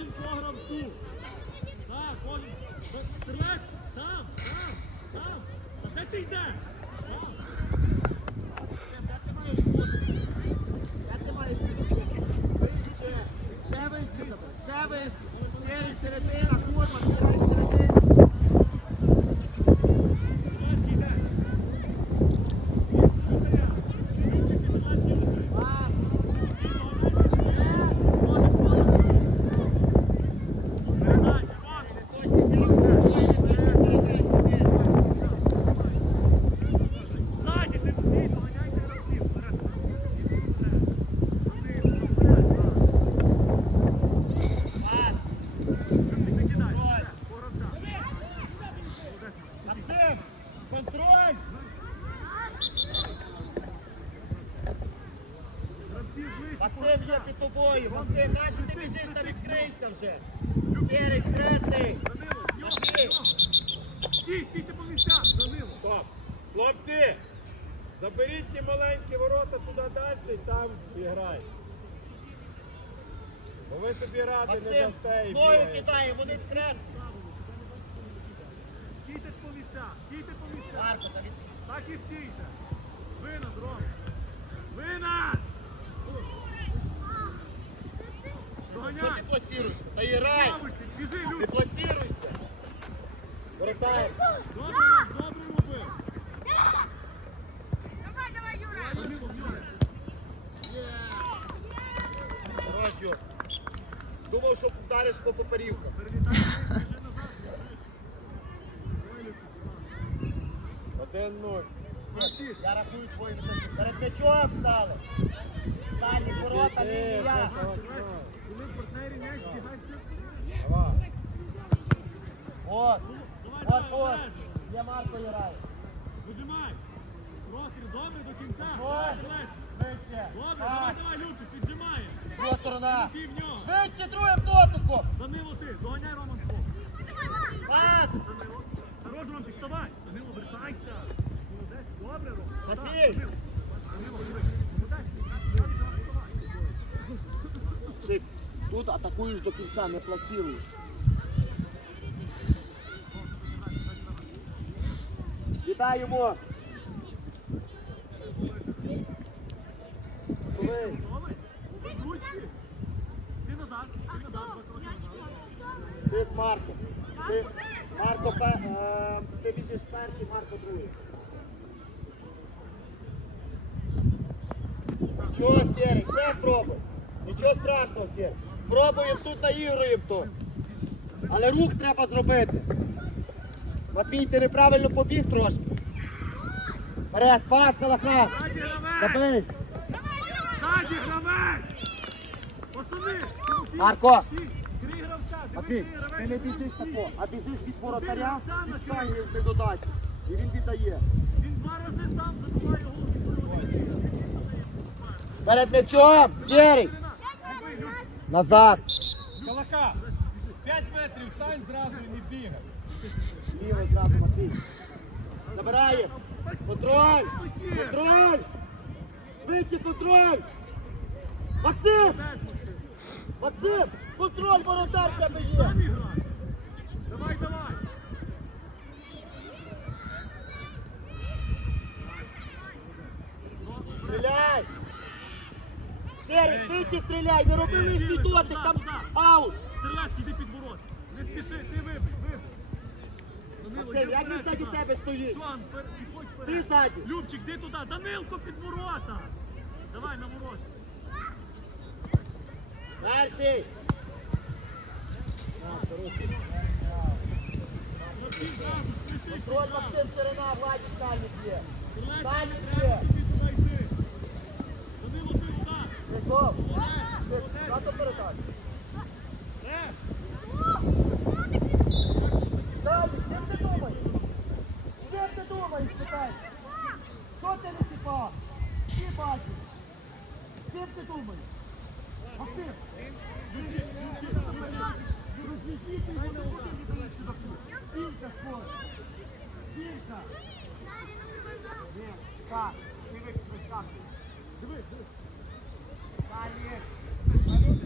Кожен програм тут. Так, кожен. Стрілець, там, там, там. Та де ти йдеш? Там. Де ти маєш бути? Де ти маєш бути? Вище. Ще вище забери. Ще вище. Через середина, курва, збирай середину. Стрілець йде. Є, Стрілець. Стрілець, Стрілець, Стрілець. Пас. Кожен по гравцю. Передача, вон. Ззаді, ти ти доганяйте гравців. Вперед. Іди вперед. Вони, вперед, так. Гравці, не кидай. Все, по гравцях. Молодець. Максим, контроль. Гравці ближче, по Максим є гравцях. Тобою. Максим, нащо ти біжиш та відкрийся вже? Сірець, нього. Стій, стійте по місцях, Данило. Стоп. Хлопці, заберіть ті маленькі ворота туди далі і там і грайте. Бо ви собі ради не Максим, дасте і ною кидає, вони скресли. Стійте по місцях, стійте по місцях. Марко, та від... Так і стійте. Винад, Ром. Винад! Що ти Доганяй. пластируєшся? Та і грай. Правочки, біжи, Не Люк. пластируйся. Воротай. Добре, Ром, добре робив. Давай, давай, Юра! Хорош, Юр. Думав, що вдариш по Люк, Один-нуль. Молодці. Я рахую твої. Перед м'ячом стали. Дальні ворота, лінія. От. От, от. Є Марко грає. Вижимай. Трохи, добре, до кінця. Швидше. Добре, давай, давай, Люки, піджимає. Друга сторона. Швидше другим дотиком. Данило ти, доганяй Роман свого. Пас. Хорош, Ромчик, вставай. Данило, вертайся. Добре, Ром. Матвій. Так, Данило. Данило, дивись. Молодець. Я відразу вставай. Ти атакуєш до кінця, не пласируєш. Вітаємо. Ти назад, ти назад. Ти з Марко. Ти, Марко, е, ти біжиш перший, Марко другий. Нічого, Сірий, ще пробуй. Нічого страшного, Сірий. Пробуємо тут, наігруємо тут. Але рух треба зробити. Матвій, ти неправильно побіг трошки. Вперед, пас, Калаха. Ззаді гравець! Забий. Ззаді гравець! Пацани! Марко. Матвій, ти не біжиш тако, а біжиш від воротаря і штангів краю. додачі. І він віддає. Він два рази сам забиває гол. Перед м'ячом, Сірий. Назад. Калака. 5 метрів стань зразу і не бігай. Ліво зразу, Матвій. Забирає. Контроль. Контроль. Швидше контроль. Максим. Максим. Контроль, воротар тебе є. Давай, давай. Стріляй. Сірий, швидше стріляй. Не роби лишній дотик, там аут. Стрілець, іди під ворот. Не спіши, ти вибий, вибий. Як він ззаді тебе стоїть? Пер- підходь вперед. Ти ззаді. Любчик, де туди? Данилко під ворота. Давай на ворота. Перший. Контроль. Максим, сирена, Владі сальник є. Сальник є. тобі туди йти. Данило, ти туди. Прикол. Молодець, Тато передачу. Е, Далі, чим ти думаєш? Чим ти думаєш, питай? Що ти не тіпав? Ти бачиш? Чим ти думаєш? Максим, розвізіть його, не буде віддаєш сюди. Стінка скоро. Так, ти вискакуй. Диви, диви. Далі.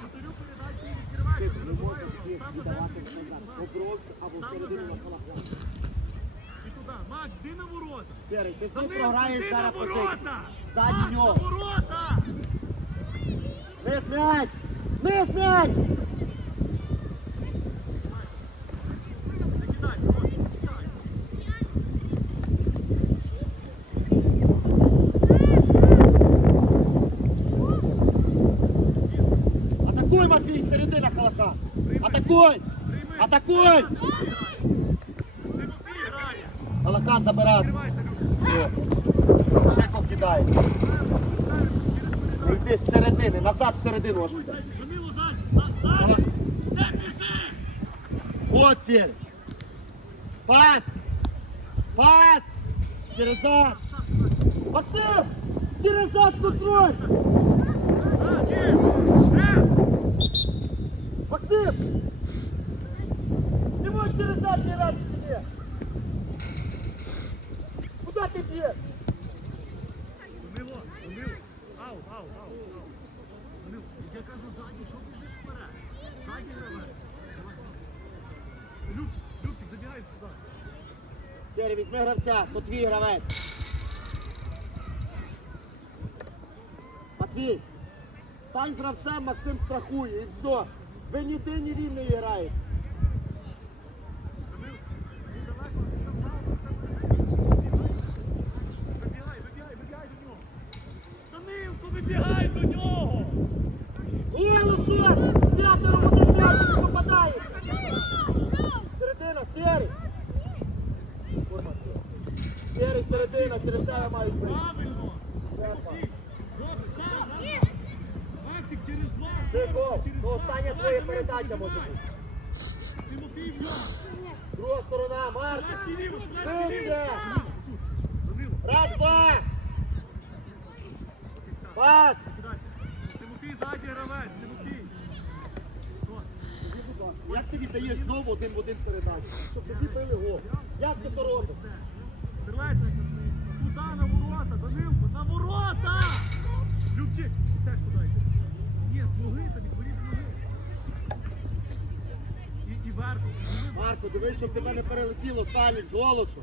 Вратарю передачі і віддавати центру. назад. Оборонцю або всередину на колокла. І туди. Макс, йди на ворота. Серий, ти знов програєш зараз по. Ззаді нього. ворота. Низ м'ять! Низ м'яч! Не кидайся, ось, не кидайся. Атакуй, Матвій, середина! Атакуй! Атакуй! Колокан забирати. Все. Шеко кидає. Йди з середини, назад в середину аж йде. Данило, ззаді. За- Ззаді. Де біжиш? От сір. Пас! Пас! Через зад! Максим! Через зад контроль! Ззаді. Де? Максим! Не можешь через зад не раз тебе! Куда ты бьешь? Данило, Данило. Ау, ау, ау, ау. Данило, я кажу ззаді, чого біжиш вперед? Ззаді гравай. Давай, давай. Любчик, Любчик, забігай сюди. Сері, візьми гравця, то твій гравець. Матвій, стань з гравцем, Максим страхує і все. Ви ні ти, ні він не граєте. Там мало. Вибігай, до нього. Нього. Голосом! П'ятеро один м'яч попадає. Середина, сірий. Сірий, середина, через тебе мають бити. Правильно. Добре, сам. Максик, через два. Тихо, через то остання твоя передача може бути. Тимофій, в. Друга сторона, Марк. Данило, Раз, два. Пас. Тимофій, ззаді гравець, Тимофій. Як ти віддаєш знову один в один передачу? Щоб тобі били гол. Як ти то робиш? все. Стрілець, на ворота, Данилко, на ворота! Дивись, щоб тебе не перелетіло Салік з голосу.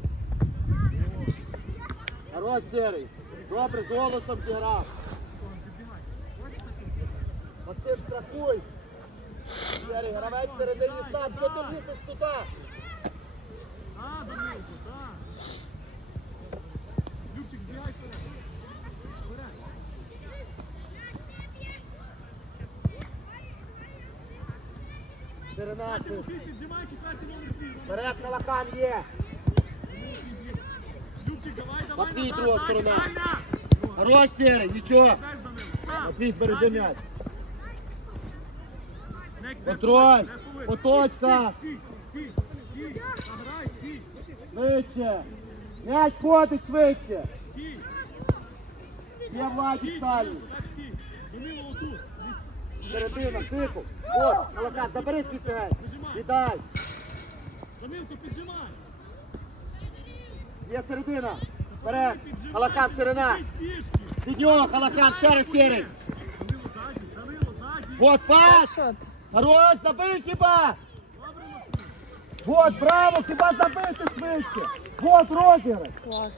Хорош серий. Добре, з голосом зіграв. Максим, страхуй. Серий, гравець всередині сам. Чого ти лізеш туди? А, Данилко, так. Любчик. Ширина. ти. Четвертий номер. Вперед, Калакан є. Матвій, друга сторона. Хорош серий, нічого. Матвій, збережи м'яч. Контроль. Поточка. Швидше. М'яч ходить швидше. стій. Данило, отут. Середина, тихо. От, Калакан, забери геть. Віддай. Данилко, піджимай. Є середина. Вперед. Халакан, ширина. пішки. Нього Халакан, ще раз серий. Данило, ззаді, Данило, ззаді. Вот пас. Хорош, забий хіба. Вот, браво, хіба забити швидше. Вот розіграш. Клас.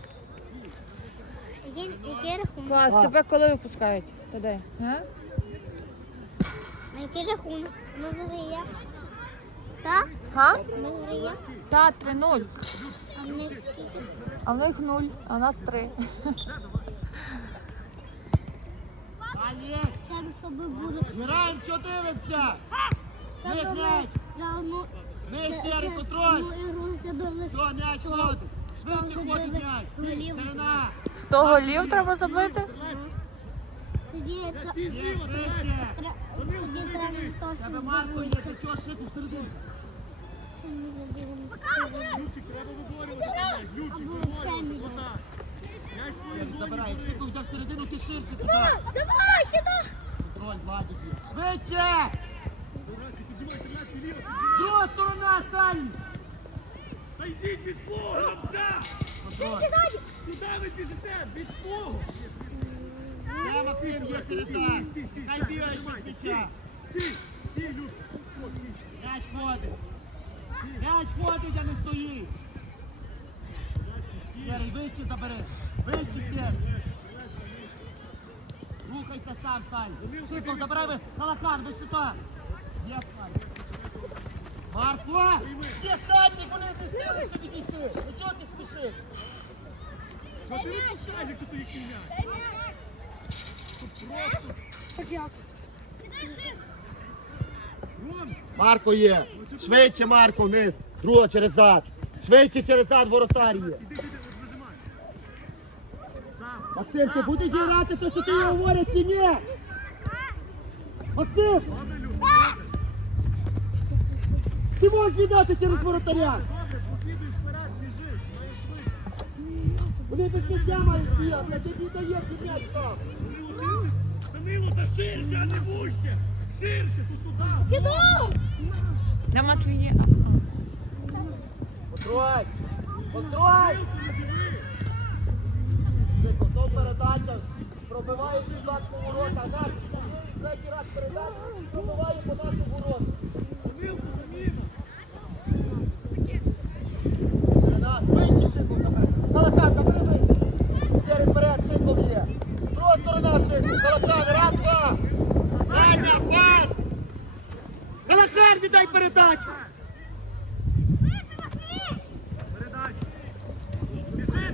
Клас, тебе коли випускають? Туди. А? А який рахунок? Ми виграє. Так? Га? Ми. Та, 3-0. А в них скільки? А в них 0, а в нас 3. Далі. Треба, щоб було. Граємо, що дивимося. Щоб Низ ми за контроль. Все, м'яч ходить. Швидше ходить м'яч. голів. Середина. 100 голів треба забити? Тоді тр- тоді треба сто Тебе щось Марко є, ти чого швидко всередину? Любчик, треба виборювати м'яч. Виборювати. Отак. Забирай, якщо ти йдеш всередину, ти ширше туди. Давай, кидай! Контроль, Владик. Швидше. Друга сторона, Салік. Та від свого гравця! Куди ви біжите? Від свого! Ще Максим є через. Хай бігають без м'яча. Стій, стій, Люк. М'яч ходить. М'яч ходить, а не стоїть. Серий, вище забери. Вище, Серий. Рухайся сам, Сань. Шиков, забирай ви. Калахан, ви сюди. Є, Сань. Марко! Є, Сань, не вони не сили, що підійти. Ну чого ти спішиш? Ти не пускаєш, якщо ти їх не м'яч? Марко є. Швидше, Марко, вниз. Друга через зад. Швидше через зад воротар є. Максим, ти будеш грати те, що ти говориш, чи ні? Максим, ти можеш віддати через воротаря. Вони без м'яча мають бігати, ти віддаєш і м'яч сам. Данило, ширше. Та ширше, а не вужче. Ширше, тут туди. Де Матвій? Контроль! Контроль! Знов передача. Пробиває підлак по ворота. Наш третій раз передача пробиває по нашу ворота. Данилко, заміна. Ренат, вище шику забери. Калахан, забери вище. Сірий вперед, шику є. Друга сторона шику. Калахан, раз, два. Дальня, пас. Віддай передачу. Біжи,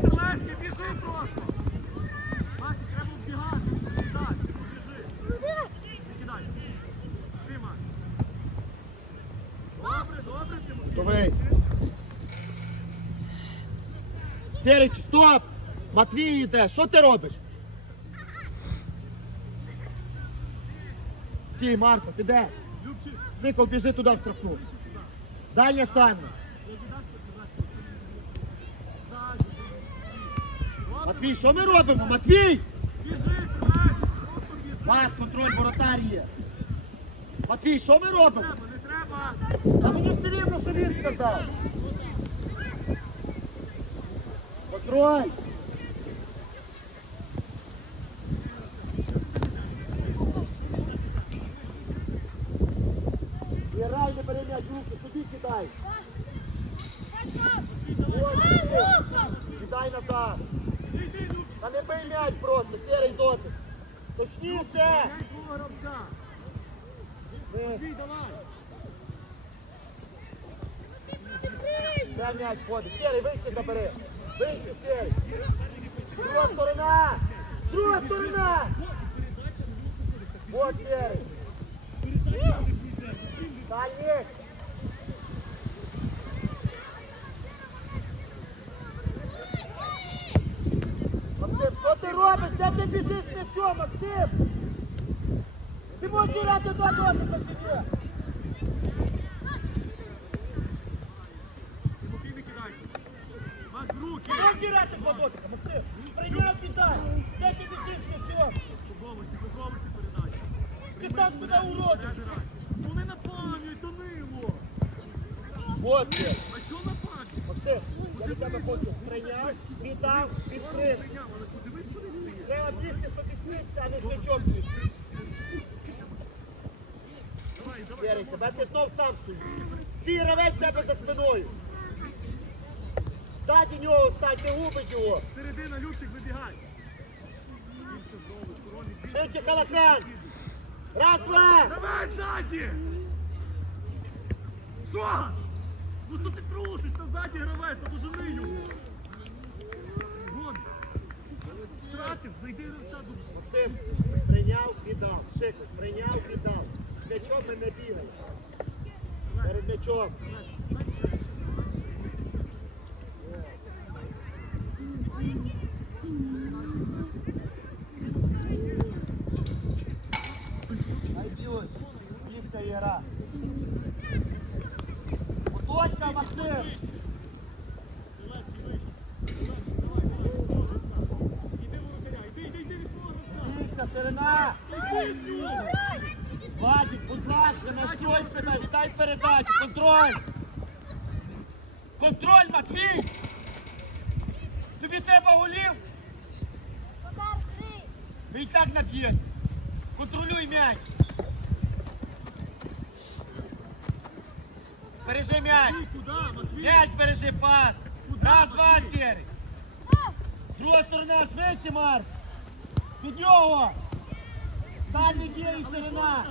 біжи просто. Масі, треба вбігати. Так, біжи. Не кидай. Ти, Добре, добре, Тимофій. Серич, стоп! Матвій йде, що ти робиш? Стій, Марко, ти де? Цикл, біжи туди в штрафну. Дальня стане. Матвій, що ми робимо? Матвій! Вас, контроль, воротар є. Матвій, що ми робимо? Не треба. А мені все рівно, що він сказав. Контроль! Грай, не бери м'яч в руки, Кидай назад. Та не бий м'яч просто, сірий дотик. Точніше. Все м'яч ходить. Сірий, вище забери. Вище, сірий. Друга сторона. Друга сторона. Вот сірий. Дальні. Максим, що ти робиш? Де ти біжиш з м'ячом, Максим? Ти можеш грати до дотика чи ні? Грати дотика, Максим? Прийняв. Де ти біжиш з м'ячом? Попробуйте, попробуйте передачу. Ти сам сюди урод. Перебирай. Ну не Данило. Вот це. Прийняв, віддав, відкрив. Треба бігти, відкритися, а не давай. Серий, тебе ти знов сам стоїш. Твій гравець в тебе за спиною. Ззаді нього стань, ти губиш його. Середина, Любчик, вибігай. Швидше, Калахан. Раз, два. Давай ззаді! Що? Ну що ти трусиш, там ззаді гравець, та дожени його. Вон. Втратив, зайди результату. Максим, прийняв, віддав. Шиков, прийняв, віддав. Для м'ячом ми не бігаємо. Перед м'ячом. Хай б'ють. Їхня ігра. Точка, Максим! Іди воротаря, іди, іди, іди від свого гравця. Бійся, сирена! Іди від нього. Вадик, будь ласка, настрой себе, віддай передачу, контроль! Контроль, Матвій! Тобі треба голів! Ви і так наб'єте. Контролюй м'яч. Бережи м'яч. М'яч бережи, пас. Раз, два, сірий. Друга сторона, швидше, Марк. Під нього. Сальник є і ширина.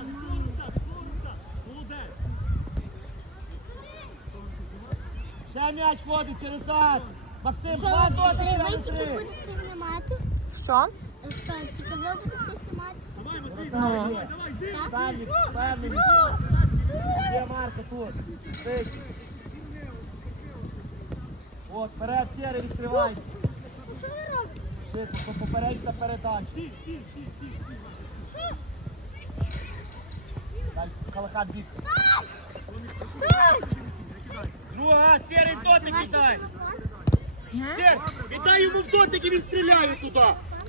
Ще м'яч ходить через сад. Максим, Що два ви дотики, а не перевитики три. будете знімати? Що? Що, тільки ви будете знімати? Давай, Матвій, Ну. давай, давай, давай, йди. Так? Сальник, впевнений. Є Марка тут. Швидше. От, вперед, сірий, відкривай. Що ви робите? Швидко, поперечна передача. Стій, стій, стій, стій, стій. Далі Калахан біг. Друга, сірий в дотик віддай. Сер, віддай йому в дотик і він стріляє туди.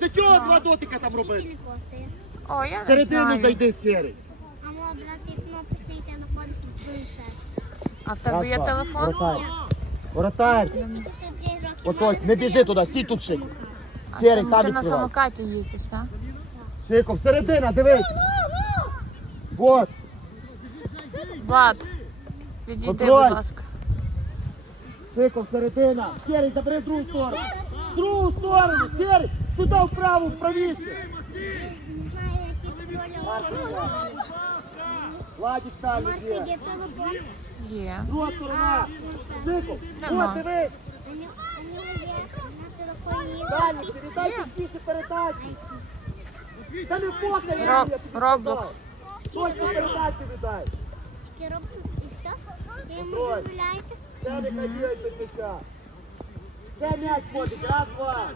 Для чого два дотика там робити? О, я не Середину знаю. зайди, сірий. А мого брат як кнопочний телефон планшет. А в тебе є Раз, два. телефон? Вратарь. Воротар. Тільки ще 5 років. От не біжи туди, стій тут шику. А Сірий, ти, там ти на відкривай. самокаті їздиш, так? Шику, середина, дивись. Вот. Влад, відійди, будь ласка. Шику, середина. Сірий, забери в другу сторону. В другу сторону, сірий. Туди вправо, знаю. Владик Сальник є. є. Друга сторона. Нема. от дивись. У нього у нього є на телефоні Сальник, іграшки. передай частіше передачі. Та не фокай, Роблокс. Точно передачі віддай. Тільки робимо і все. Ви йому Контроль. Це не. Це м'яч ходить, раз, два.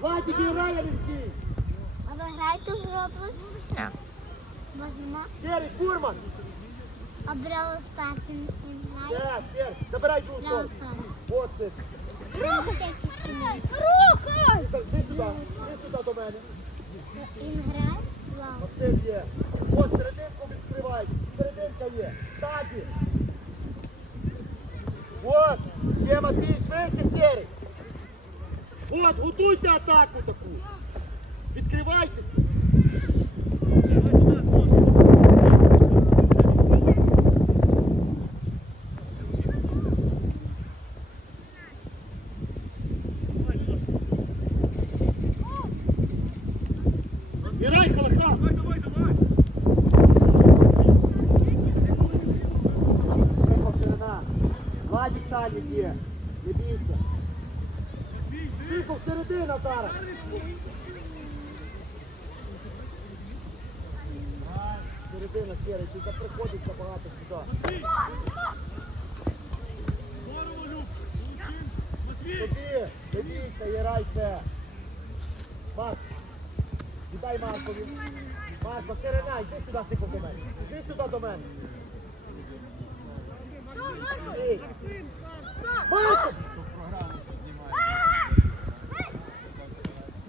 Владик грає не всі. А ви граєте в Roblox? Ні. Можемо. Сірий, Фурман. А Stars він він грає? Все, Сірий, забирай другу. Stars. Вот ти. Він. Рухай! Іди сюди, іди сюди до мене. Він грає? Вау. Максим є. От серединку відкривай. Серединка є. Ззаді. От. Є Матвій, швидше, серій. От, готуйте атаку таку. Відкривайтеся. Грай, Халаха. Давай, давай, давай. Тихо, ширина. Владик Сальник є. Не бійся. Тихо, середина зараз. Середина, Сірий, ти заприходить забагато сюди. Тобі, не бійся, Марк, віддай Маркові. Марко, сирена, йди сюди, тихо до мене. Йди сюди до мене. Марко!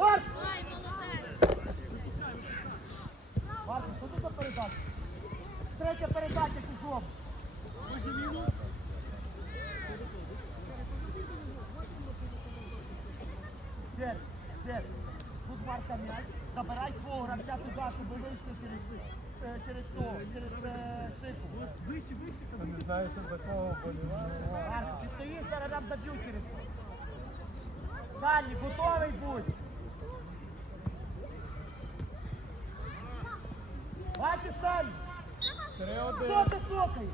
Марк! Марко, що це за передача? Третя передача чужому. Сер, сер, тут Марка м'яч, забирай свого гравця туди, щоб вийти через, е, через то, через е, шику. Вище, вище. Не знаєш, що такого боліває. Марко, ти стоїш, зараз нам заб'ю через то. Сальник, готовий будь. Пакистан! Що ти слухаєш?